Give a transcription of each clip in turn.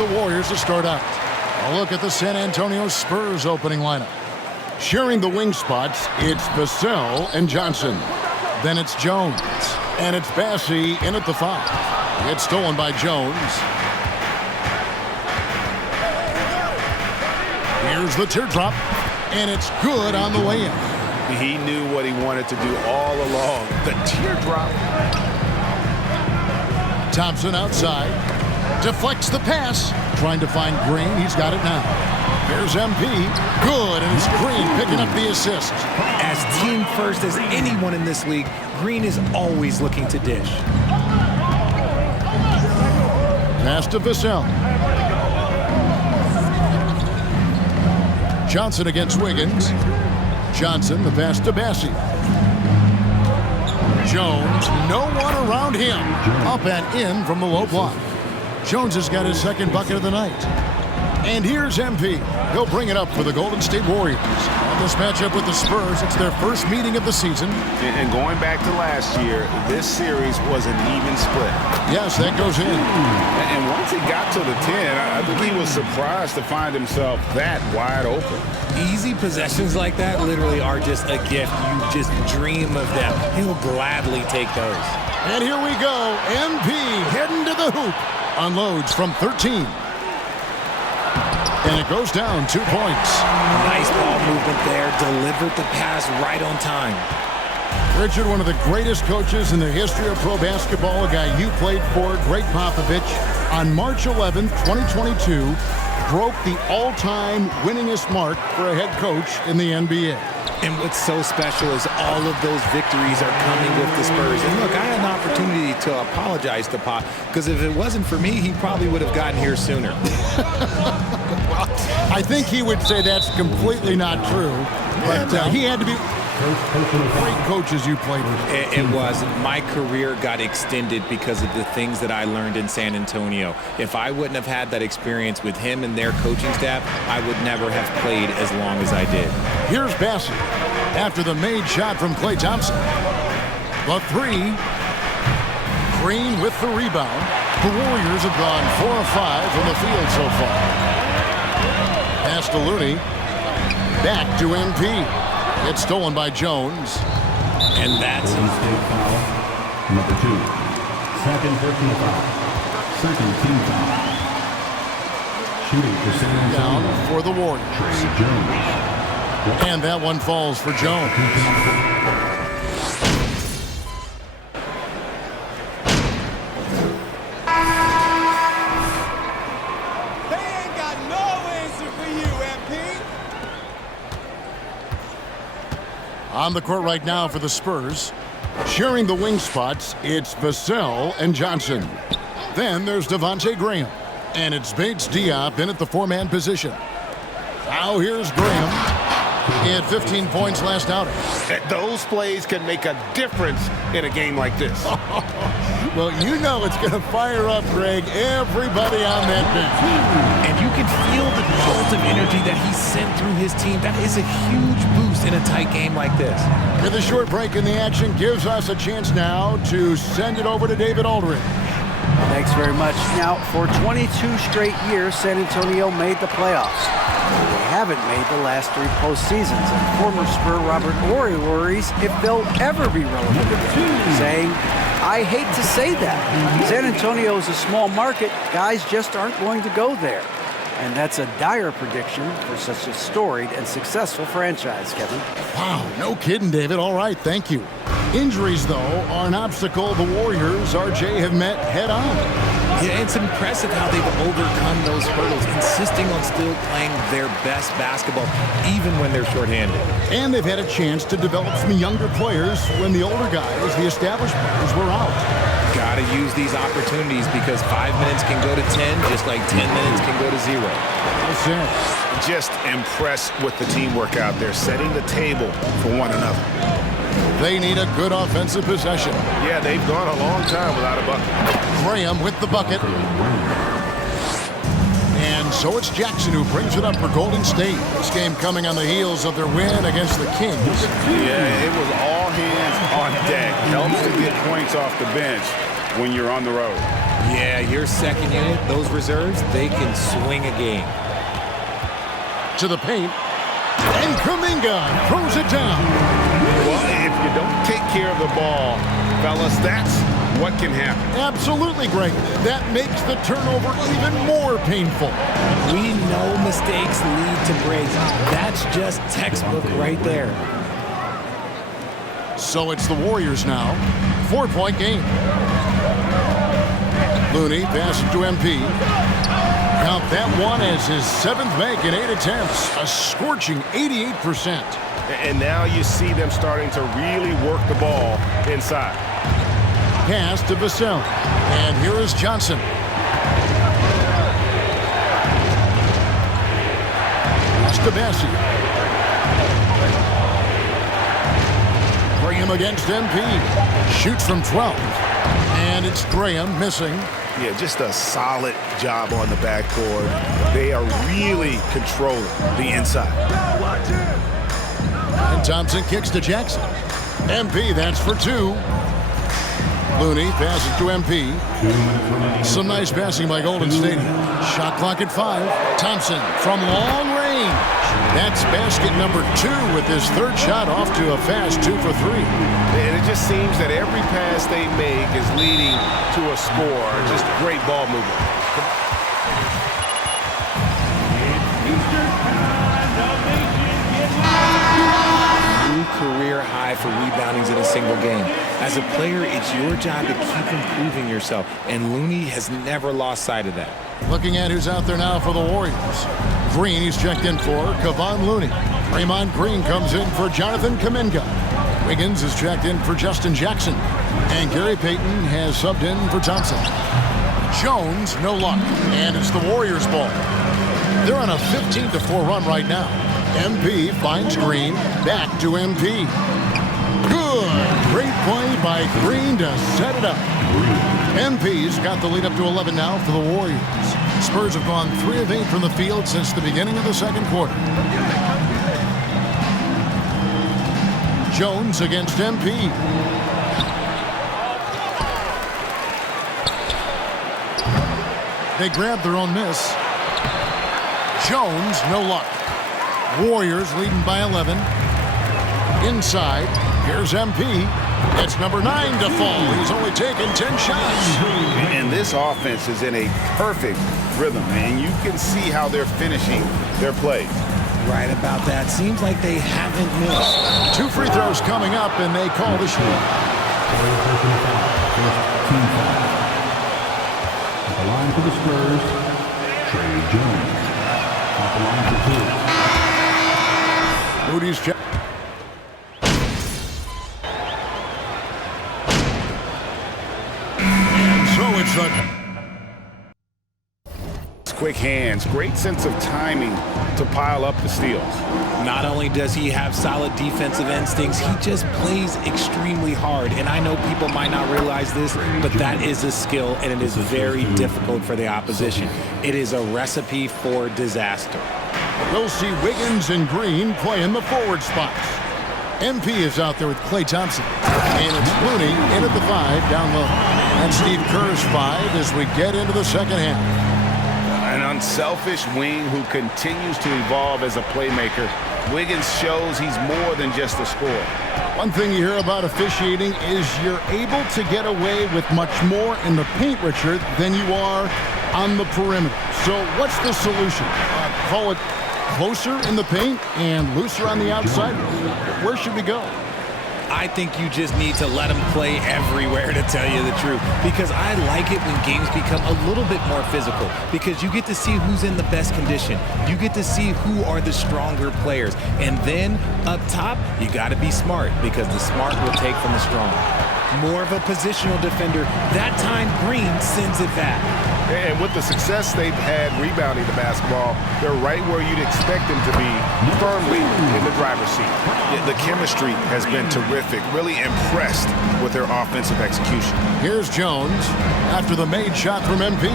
the Warriors to start out. A look at the San Antonio Spurs opening lineup. Sharing the wing spots, it's Vassell and Johnson. Then it's Jones. And it's Bassey in at the 5. It's stolen by Jones. Here's the teardrop. And it's good on the way in. He knew what he wanted to do all along. The teardrop. Thompson outside. Deflects the pass. Trying to find Green. He's got it now. Here's MP. Good. And it's Green picking up the assist. As team first as anyone in this league, Green is always looking to dish. Pass to Vassell. Johnson against Wiggins. Johnson, the pass to Bassey. Jones, no one around him. Up and in from the low block. Jones has got his second bucket of the night. And here's MP. He'll bring it up for the Golden State Warriors. On this matchup with the Spurs, it's their first meeting of the season. And going back to last year, this series was an even split. Yes, that goes in. And once he got to the 10, I think he was surprised to find himself that wide open. Easy possessions like that literally are just a gift. You just dream of them. He'll gladly take those. And here we go. MP heading to the hoop. Unloads from 13. And it goes down 2 points. Nice ball movement there. Delivered the pass right on time. Richard, one of the greatest coaches in the history of pro basketball, a guy you played for, Greg Popovich, on March 11, 2022, broke the all-time winningest mark for a head coach in the NBA. And what's so special is all of those victories are coming with the Spurs. And look, I had an opportunity to apologize to Pop, because if it wasn't for me, he probably would have gotten here sooner. Well, I think he would say that's completely not true, but he had to be great coaches you played with. It was. My career got extended because of the things that I learned in San Antonio. If I wouldn't have had that experience with him and their coaching staff, I would never have played as long as I did. Here's Bassey after the made shot from Klay Thompson. The 3. Green with the rebound. The Warriors have gone 4 of 5 from the field so far. Pass to Looney. Back to MP. It's stolen by Jones. And that's State foul. Number 2. Second personal foul. Second team foul. Shooting for San Antonio. Down for the Warriors. Trey Jones. And that one falls for Jones. They ain't got no answer for you, MP. On the court right now for the Spurs. Sharing the wing spots, it's Vassell and Johnson. Then there's Devontae Graham. And it's Bates Diop in at the 4-man position. Now here's Graham. He had 15 points last outing. Those plays can make a difference in a game like this. Well, you know it's going to fire up, Greg, everybody on that bench. And you can feel the jolt of energy that he sent through his team. That is a huge boost in a tight game like this. With a short break in the action gives us a chance now to send it over to David Aldridge. Thanks very much. Now, for 22 straight years, San Antonio made the playoffs. They haven't made the last 3 postseasons. And former Spur Robert Horry worries if they'll ever be relevant again, saying, I hate to say that. San Antonio is a small market. Guys just aren't going to go there. And that's a dire prediction for such a storied and successful franchise, Kevin. Wow, no kidding, David. All right, thank you. Injuries, though, are an obstacle the Warriors, RJ, have met head-on. Yeah, it's impressive how they've overcome those hurdles, insisting on still playing their best basketball, even when they're shorthanded. And they've had a chance to develop some younger players when the older guys, the established players, were out. Gotta use these opportunities because 5 minutes can go to 10, just like 10 minutes can go to 0. Well said. Just impressed with the teamwork out there, setting the table for one another. They need a good offensive possession. Yeah, they've gone a long time without a bucket. Graham with the bucket. And so it's Jackson who brings it up for Golden State. This game coming on the heels of their win against the Kings. Yeah, it was all hands on deck. Helps to get points off the bench. when you're on the road. Yeah, your second unit, those reserves, they can swing a game. To the paint. And Kuminga throws it down. Well, if you don't take care of the ball, fellas, that's what can happen. Absolutely, Greg. That makes the turnover even more painful. We know mistakes lead to breaks. That's just textbook right there. So it's the Warriors now. 4-point game. Looney passes to MP. Count that one as his 7th make in 8 attempts. A scorching 88%. And now you see them starting to really work the ball inside. Pass to Vassell. And here is Johnson. Pass to Bessie. Graham against MP. Shoots from 12. And it's Graham missing. Yeah, just a solid job on the backcourt. They are really controlling the inside. And Thompson kicks to Jackson. MP, that's for 2. Looney passes to MP. Some nice passing by Golden State. Shot clock at 5. Thompson from long range. That's basket number 2 with his 3rd shot off to a fast 2 for 3. And it just seems that every pass they make is leading to a score. Just great ball movement. New career high for reboundings in a single game. As a player, it's your job to keep improving yourself, and Looney has never lost sight of that. Looking at who's out there now for the Warriors. Green, he's checked in for Kevon Looney. Draymond Green comes in for Jonathan Kuminga. Wiggins is checked in for Justin Jackson. And Gary Payton has subbed in for Thompson. Jones, no luck. And it's the Warriors' ball. They're on a 15-4 run right now. MP finds Green. Back to MP. Good. Great play by Green to set it up. MP's got the lead up to 11 now for the Warriors. Spurs have gone 3 of 8 from the field since the beginning of the second quarter. Jones against MP. They grab their own miss. Jones, no luck. Warriors leading by 11. Inside, here's MP. It's number 9 to fall. He's only taken 10 shots. And this offense is in a perfect rhythm, and you can see how they're finishing their plays. Right about that. Seems like they haven't missed. 2 free throws coming up, and they call the shot. At the line for the Spurs, Trey Jones. At the line for 2. Moody's check. And so it's the... Quick hands, great sense of timing to pile up the steals. Not only does he have solid defensive instincts, he just plays extremely hard. And I know people might not realize this, but that is a skill, and it is very difficult for the opposition. It is a recipe for disaster. We'll see Wiggins and Green play in the forward spots. MP is out there with Klay Thompson. And it's Looney in at the 5 down low. That's Steve Kerr's 5 as we get into the second half. An unselfish wing who continues to evolve as a playmaker. Wiggins shows he's more than just a scorer. One thing you hear about officiating is you're able to get away with much more in the paint, Richard, than you are on the perimeter. So what's the solution? Call it closer in the paint and looser on the outside? Where should we go? I think you just need to let him play everywhere, to tell you the truth, because I like it when games become a little bit more physical, because you get to see who's in the best condition. You get to see who are the stronger players. And then up top, you got to be smart, because the smart will take from the strong. More of a positional defender. That time, Green sends it back. And with the success they've had rebounding the basketball, they're right where you'd expect them to be, firmly in the driver's seat. The chemistry has been terrific, really impressed with their offensive execution. Here's Jones after the made shot from MP.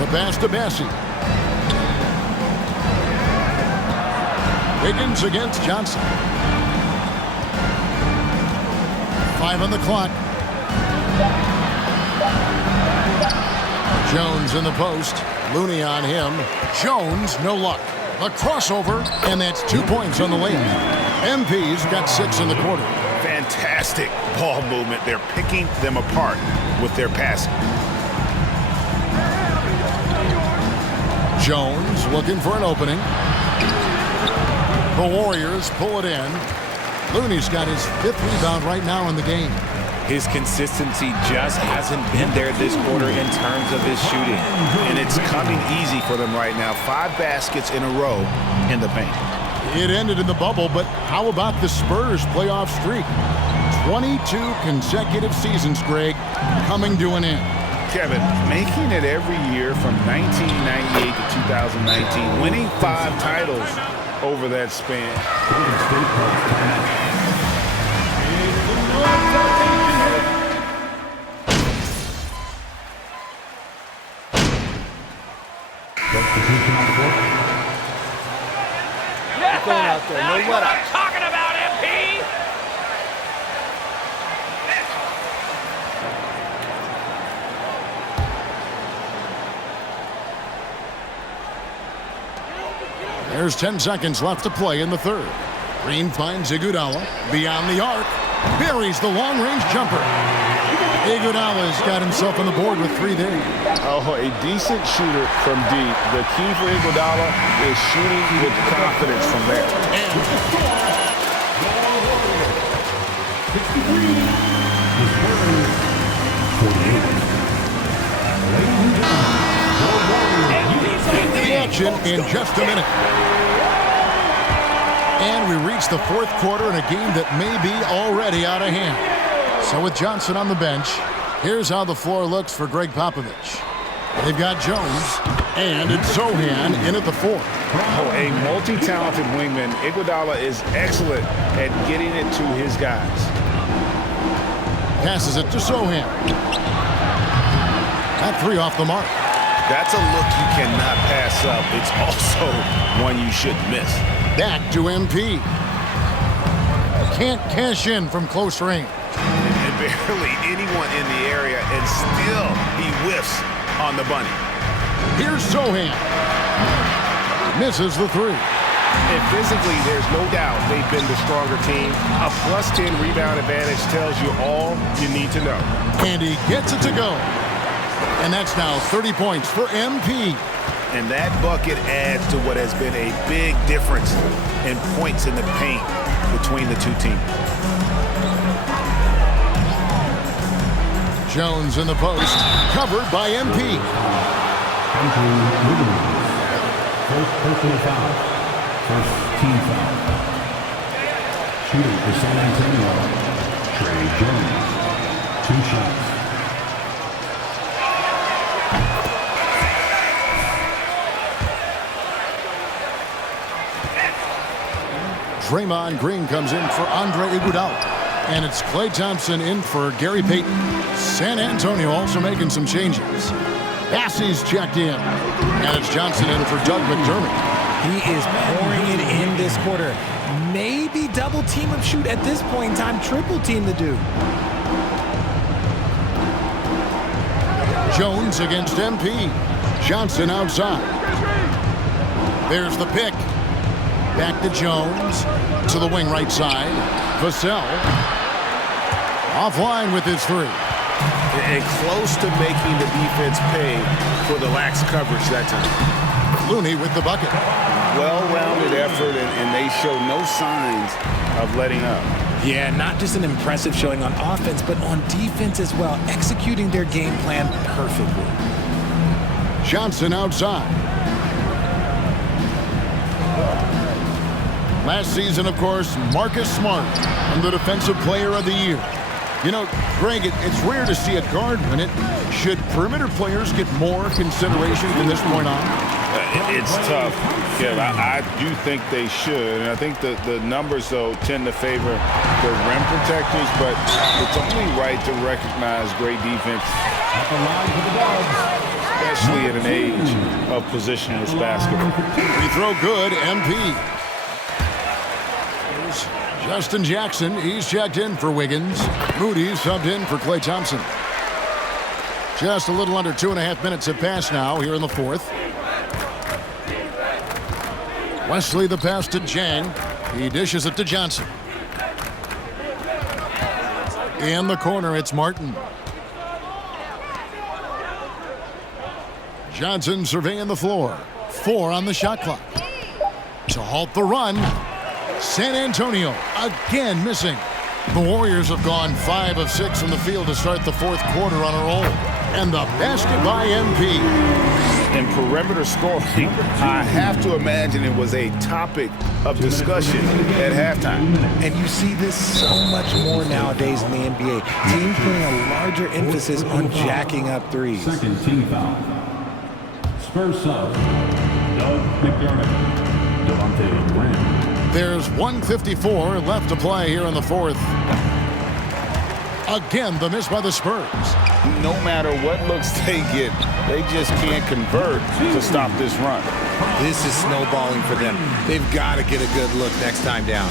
The pass to Bessie. Wiggins against Johnson. 5 on the clock. Jones in the post. Looney on him. Jones, no luck. A crossover, and that's 2 points on the lane. MP's got 6 in the quarter. Fantastic ball movement. They're picking them apart with their passing. Jones looking for an opening. The Warriors pull it in. Looney's got his 5th rebound right now in the game. His consistency just hasn't been there this quarter in terms of his shooting. And it's coming easy for them right now. 5 baskets in a row in the paint. It ended in the bubble, but how about the Spurs playoff streak? 22 consecutive seasons, Greg, coming to an end. Kevin, making it every year from 1998 to 2019, winning 5 titles over that span. Substitution on the court. Going out there, no let up. Talking about MP. There's 10 seconds left to play in the third. Green finds Iguodala beyond the arc. Buries the long-range jumper. Iguodala's got himself on the board with 3 there. Oh, a decent shooter from deep. The key for Iguodala is shooting with confidence from there. The action in just a minute. And we reach the 4th quarter in a game that may be already out of hand. So with Johnson on the bench, here's how the floor looks for Greg Popovich. They've got Jones, and it's Sochan in at the 4. Oh, a multi-talented wingman. Iguodala is excellent at getting it to his guys. Passes it to Sochan. That 3 off the mark. That's a look you cannot pass up. It's also one you shouldn't miss. Back to MP. Can't cash in from close range. And barely anyone in the area, and still he whiffs on the bunny. Here's Sochan. Misses the 3. And physically, there's no doubt they've been the stronger team. A +10 rebound advantage tells you all you need to know. And he gets it to go. And that's now 30 points for MP. And that bucket adds to what has been a big difference in points in the paint between the two teams. Jones in the post, covered by MP. Andrew Wiggins. First personal foul. First team foul. Shooting for San Antonio. Trey Jones. 2 shots. Draymond Green comes in for Andre Iguodala. And it's Klay Thompson in for Gary Payton. San Antonio also making some changes. Bassey's checked in. And it's Johnson in for Doug McDermott. He is pouring it in this quarter. Maybe double team him, shoot at this point in time, triple team the dude. Jones against MP. Johnson outside. There's the pick. Back to Jones. To the wing right side. Vassell. Offline with his 3. And close to making the defense pay for the lax coverage that time. Looney with the bucket. Well-rounded effort, and they show no signs of letting up. Yeah, not just an impressive showing on offense, but on defense as well, executing their game plan perfectly. Johnson outside. Last season, of course, Marcus Smart won the Defensive Player of the Year. You know, Greg, it's rare to see a guard win it. Should perimeter players get more consideration from this point on? It's tough. Yeah, I do think they should. And I think the numbers, though, tend to favor the rim protectors, but it's only right to recognize great defense, especially at an age of positionless basketball. Free throw good, MP. Justin Jackson, he's checked in for Wiggins. Moody subbed in for Klay Thompson. Just a little under 2.5 minutes have passed now here in the fourth. Wesley the pass to Jang. He dishes it to Johnson. In the corner, it's Martin. Johnson surveying the floor. 4 on the shot clock. To halt the run, San Antonio again missing. The Warriors have gone 5 of 6 from the field to start the fourth quarter on a roll. And the basket by MP. In perimeter scoring, I have to imagine it was a topic of discussion at halftime. And you see this so much more nowadays in the NBA. Teams putting a larger emphasis on jacking up threes. Second team foul. Spurs sub. Doug McDermott. Devontae Graham. There's 1:54 left to play here in the fourth. Again, the miss by the Spurs. No matter what looks they get, they just can't convert to stop this run. This is snowballing for them. They've got to get a good look next time down.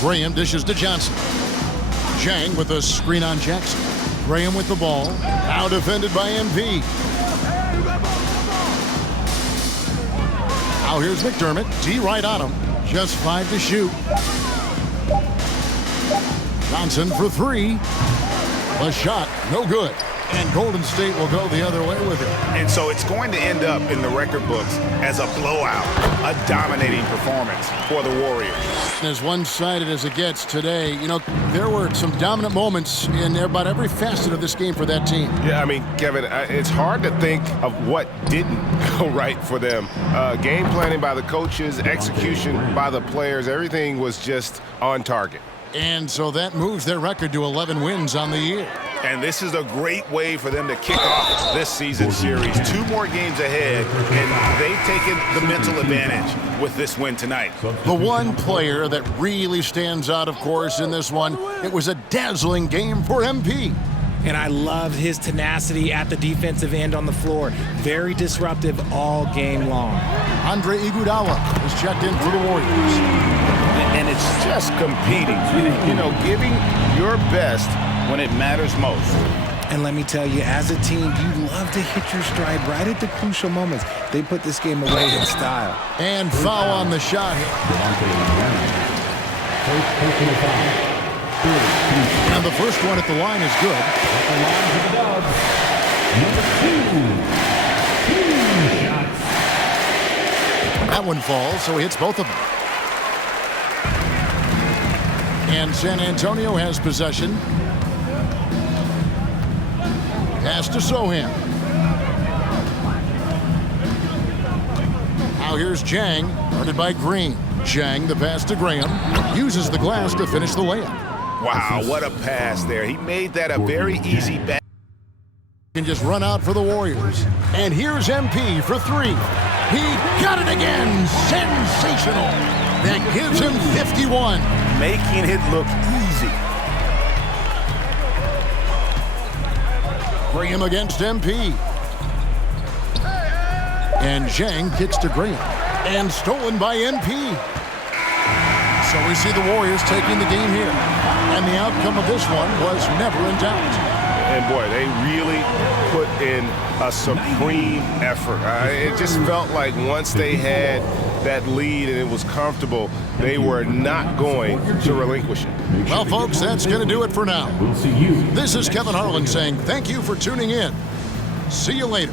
Graham dishes to Johnson. Jang with a screen on Jackson. Graham with the ball. Now defended by MP. Now here's McDermott. D right on him. Just 5 to shoot. Johnson for 3. The shot, no good. And Golden State will go the other way with it. And so it's going to end up in the record books as a blowout, a dominating performance for the Warriors. As one-sided as it gets today, you know, there were some dominant moments in about every facet of this game for that team. Yeah, I mean, Kevin, it's hard to think of what didn't go right for them. Game planning by the coaches, execution by the players, everything was just on target. And so that moves their record to 11 wins on the year. And this is a great way for them to kick off this season series. 2 more games ahead, and they've taken the mental advantage with this win tonight. The one player that really stands out, of course, in this one, it was a dazzling game for MP. And I loved his tenacity at the defensive end on the floor. Very disruptive all game long. Andre Iguodala is checked in for the Warriors. And it's just competing, you know, giving your best when it matters most. And let me tell you, as a team, you love to hit your stride right at the crucial moments. They put this game away in style. And foul on the shot. And the first one at the line is good. That one falls, so he hits both of them. And San Antonio has possession. Pass to Sohan. Now here's Jang, guarded by Green. Jang, the pass to Graham, uses the glass to finish the layup. Wow, what a pass there. He made that a very easy back. Can just run out for the Warriors. And here's MP for 3. He got it again. Sensational. That gives him 51. Making it look easy. Graham against MP. And Jang kicks to Graham. And stolen by MP. So we see the Warriors taking the game here. And the outcome of this one was never in doubt. And boy, they really put in a supreme effort. It just felt like once they had that lead and it was comfortable, they were not going to relinquish it. Well, folks, that's going to do it for now. We'll see you. This is Kevin Harlan saying thank you for tuning in. See you later.